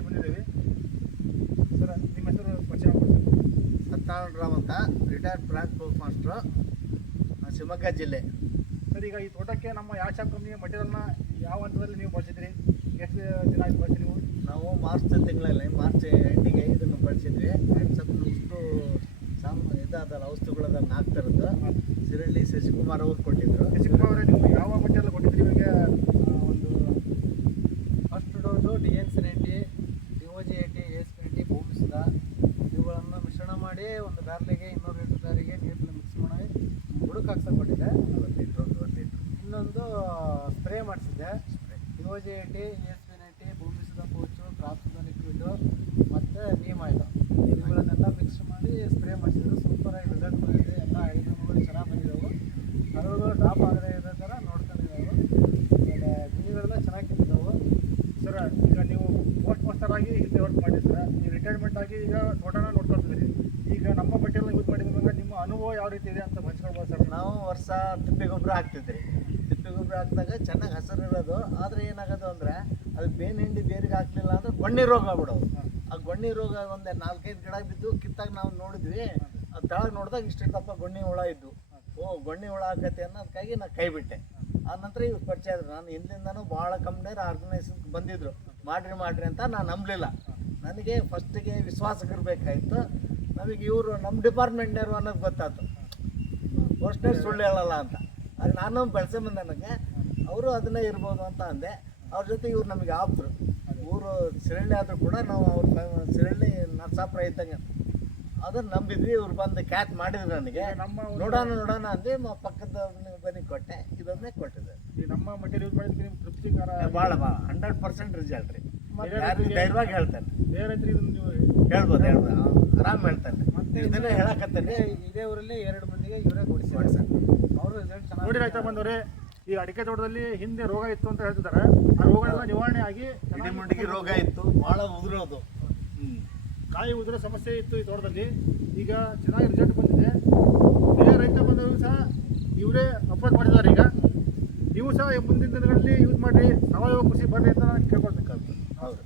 ಫೀಲ್ಡಿಗೆ ಬಂದಿದ್ದೀವಿ. ಸರ್ ನಿಮ್ಮ ಹೆಸರು ಪರಿಚಯ ಮಾಡ್ಕೊಡ್ತೀನಿ. ಸತ್ಯನಾರಾಯಣ ರಾವ್ ಅಂತ, retired branch post master, Shivamogga ಜಿಲ್ಲೆ. ಸರ್ ಈಗ ಈ ತೋಟಕ್ಕೆ ನಮ್ಮ ಯಾಶಾಪ್ ಕಂಪ್ನಿಯ ಮಟೀರಿಯಲ್ನ ಯಾವ ಹಂತದಲ್ಲಿ ನೀವು ಬಳಸಿದ್ರಿ? ಎಷ್ಟು ದಿನ ಆಯ್ತು ಬಳಸಿ ನೀವು? ನಾವು ಮಾರ್ಚ್ ತಿಂಗಳಲ್ಲಿ ಮಾರ್ಚ್ ಎಂಡಿಗೆ ಇದನ್ನು ಬಳಸಿದ್ವಿ. ಸ್ವಲ್ಪ ಇದಾದಲ್ಲ ಔಷಧಿಗಳದನ್ನು ಹಾಕ್ತಿರೋದು ಸಿರಳ್ಳಿ ಶಶಿಕುಮಾರ್ ಅವ್ರು ಕೊಟ್ಟಿದ್ರು. ಶಶಿಕುಮಾರ್ ಅವರೇ, ನೀವು ಯಾವ ಮಟೀರಿಯಲ್ ಕೊಟ್ಟಿದ್ರಿ ಇವಾಗ? ಒಂದು first dose DN70, DOG80, AS20, ಭೂಮಿಸಿದ ಇವುಗಳನ್ನು ಮಿಶ್ರಣ ಮಾಡಿ ಒಂದು ಬ್ಯಾರ್ಲಿಗೆ 200 ಲೀಟರ್ ಬ್ಯಾರಿಗೆ ನೀರನ್ನು ಮಿಕ್ಸ್ ಮಾಡಿ ಬುಡಕ್ಕೆ ಹಾಕ್ಸಕ್ಕೆ ಕೊಟ್ಟಿದ್ದೆ. 1 ಲೀಟ್ರ್. ಇನ್ನೊಂದು ಸ್ಪ್ರೇ ಮಾಡಿಸಿದ್ದೆ. DOG80, AS90, ಭೂಮಿಸಿದ ಪೋಚು, ಕ್ರಾಪ್ಸಿದ ಲಿಕ್ವಿಡು ಮತ್ತು ನೀಮ್ ಆಯಿಲ್ ಇವುಗಳನ್ನೆಲ್ಲ ಮಿಕ್ಸ್ ಮಾಡಿ ಸ್ಪ್ರೇ ಮಾಡಿಸಿದ್ರು. ಸೂಪರಾಗಿ ರಿಸಲ್ಟ್ ಬಂದಿದೆ. ಎಲ್ಲ ಐಟಮ್ಗಳು ಚೆನ್ನಾಗಿ ಬಂದಿದ್ದವು. ಕರುಗಳು ಡ್ರಾಪ್ ಆಗದೆ ಇರೋ ಥರ ನೋಡ್ಕೊಂಡಿದ್ದಾವೆ. ಆಮೇಲೆ ಗಿಣಿಗಳೆಲ್ಲ ಚೆನ್ನಾಗಿ ತಿಂತಿದ್ದವು. ಸರ್ ಈಗ ನೀವು ಪೋಸ್ಟ್ ಮಾಸ್ಟರ್ ಆಗಿ ಹಿಂದೆ ವರ್ಕ್ ಮಾಡಿ ಸರ್, ನೀವು ರಿಟೈರ್ಮೆಂಟ್ ಆಗಿ ಈಗ ತೋಟನ ನೋಡ್ಕೊಳ್ತಿದ್ರಿ. ಈಗ ನಮ್ಮ ಮಟೀರಿಯಲ್ ಯೂಸ್ ಮಾಡಿದಾಗ ನಿಮ್ಮ ಅನುಭವ ಯಾವ ರೀತಿ ಇದೆ ಅಂತ ಹಂಚ್ಕೊಳ್ಬೋದು ಸರ್? ನಾವು ವರ್ಷ ತಿಪ್ಪೆ ಗೊಬ್ಬರ ಹಾಕ್ತಿದ್ರಿ. ತಿಪ್ಪೆ ಗೊಬ್ಬರ ಹಾಕಿದಾಗ ಚೆನ್ನಾಗಿ ಹಸಿರು ಇರೋದು. ಆದರೆ ಏನಾಗೋದು ಅಂದರೆ ಅದು ಬೇನ್ ಹಿಂಡಿ ಬೇರಿಗೆ ಹಾಕ್ಲಿಲ್ಲ ಅಂದರೆ ಗೊಣ್ಣೆ ರೋಗ ಆಗ್ಬಿಡೋದು. ಆ ಗೊಣ್ಣೆ ರೋಗ ಒಂದು 4-5 ಗಿಡ ಬಿದ್ದು ಕಿತ್ತಾಗ ನಾವು ನೋಡಿದ್ವಿ. ಅದು ತೆಳಗೆ ನೋಡಿದಾಗ ಇಷ್ಟಿರ್ತಪ್ಪ ಗೊಣ್ಣೆ ಹುಳ ಇದ್ದು. ಗೊಣ್ಣೆ ಹುಳ ಆಕತ್ತೆ ಅನ್ನೋದಕ್ಕಾಗಿ ನಾನು ಕೈ ಬಿಟ್ಟೆ. ಆ ನಂತರ ಇವ್ರು ಪರಿಚಯ ಆದರು. ನಾನು ಹಿಂದಿಂದನೂ ಭಾಳ ಕಂಪ್ನಿಯವ್ರು ಆರ್ಗನೈಸೇಷನ್ಗೆ ಬಂದಿದ್ದರು, ಮಾಡಿರಿ ಅಂತ. ನಾನು ನಂಬಲಿಲ್ಲ. ನನಗೆ ಫಸ್ಟಿಗೆ ವಿಶ್ವಾಸಕ್ಕಿರಬೇಕಾಯಿತು. ನಮಗೆ ಇವರು ನಮ್ಮ ಡಿಪಾರ್ಟ್ಮೆಂಟ್ನವರು ಅನ್ನೋದು ಗೊತ್ತಾಯ್ತು. ಫಸ್ಟ್ನೇ ಸುಳ್ಳು ಹೇಳಲ್ಲ ಅಂತ. ಅದು ನಾನು ಬೆಳೆಸೋ ನನಗೆ ಅವರು ಅದನ್ನೇ ಇರ್ಬೋದು ಅಂತ ಅಂದೆ. ಅವ್ರ ಜೊತೆ ಇವ್ರು ನಮಗೆ ಆಪ್ತರು. ಊರು ಸಿರಳ್ಳಿ ಆದರೂ ಕೂಡ ನಾವು ಅವ್ರ ಸಿರಳ್ಳಿ ನರಸಾಪುರ ಇದ್ದಂಗೆ ಅದನ್ನು ನಂಬಿದ್ವಿ. ಇವ್ರು ಬಂದು ಕ್ಯಾಚ್ ಮಾಡಿದ್ರು ನನಗೆ. ನೋಡೋಣ ಅಂದು ಪಕ್ಕದ ಬನ್ನಿ ಕೊಟ್ಟೆ. ಇದನ್ನೇ ಕೊಟ್ಟಿದ್ದೆ. ಈ ನಮ್ಮ ಮಟೀರಿಯಲ್ ಯೂಸ್ ಮಾಡಿದ್ರೆ ನಿಮ್ಗೆ ತೃಪ್ತಿಕರ? ಭಾಳ 100% ರಿಸಲ್ಟ್ ರೀ. ಯಾರು ಧೈರ್ಯವಾಗಿ ಹೇಳ್ತಾನೆ. ಬೇರೆ ರೈತರು ಇದನ್ನು ನೀವು ಹೇಳ್ಬೋದು ಆರಾಮ್ ಹೇಳ್ತಾನೆ. ಮತ್ತೆ ಇದನ್ನೇ ಹೇಳಕತ್ತೇನೆ. ಇದೇ ಊರಲ್ಲಿ 2 ಮಂದಿಗೆ ಇವರೇ ಕೊಡಿಸಿ ಸರ್ ಅವರು ರಿಸಲ್ಟ್ ಚೆನ್ನಾಗಿ ನೋಡಿ. ರೈತ ಬಂದವರೇ, ಈ ಅಡಿಕೆ ತೋಟದಲ್ಲಿ ಹಿಂದೆ ರೋಗ ಇತ್ತು ಅಂತ ಹೇಳ್ತಿದ್ದಾರೆ. ಆ ರೋಗಗಳೆಲ್ಲ ನಿವಾರಣೆ ಆಗಿ ಇಡಿಮುಂಡಿಗೆ ರೋಗ ಇತ್ತು, ಭಾಳ ಉದುರೋದು, ಕಾಯಿ ಉದುರೋ ಸಮಸ್ಯೆ ಇತ್ತು ಈ ತೋಟದಲ್ಲಿ. ಈಗ ಚೆನ್ನಾಗಿ ರಿಸಲ್ಟ್ ಬಂದಿದೆ. ಬೇರೆ ರೈತ ಬಂದವರು ಸಹ ಇವರೇ ಅಪ್ರೋಚ್ ಮಾಡಿದ್ದಾರೆ. ಈಗ ನೀವು ಸಹ ಮುಂದಿನ ದಿನಗಳಲ್ಲಿ ಯೂಸ್ ಮಾಡಿ ಸಾವಯವ ಕೃಷಿ ಬರ್ರಿ ಅಂತ ನಾನು ಕೇಳ್ಕೊಳ್ಬೇಕಾಗ್ತದೆ. ಹೌದು.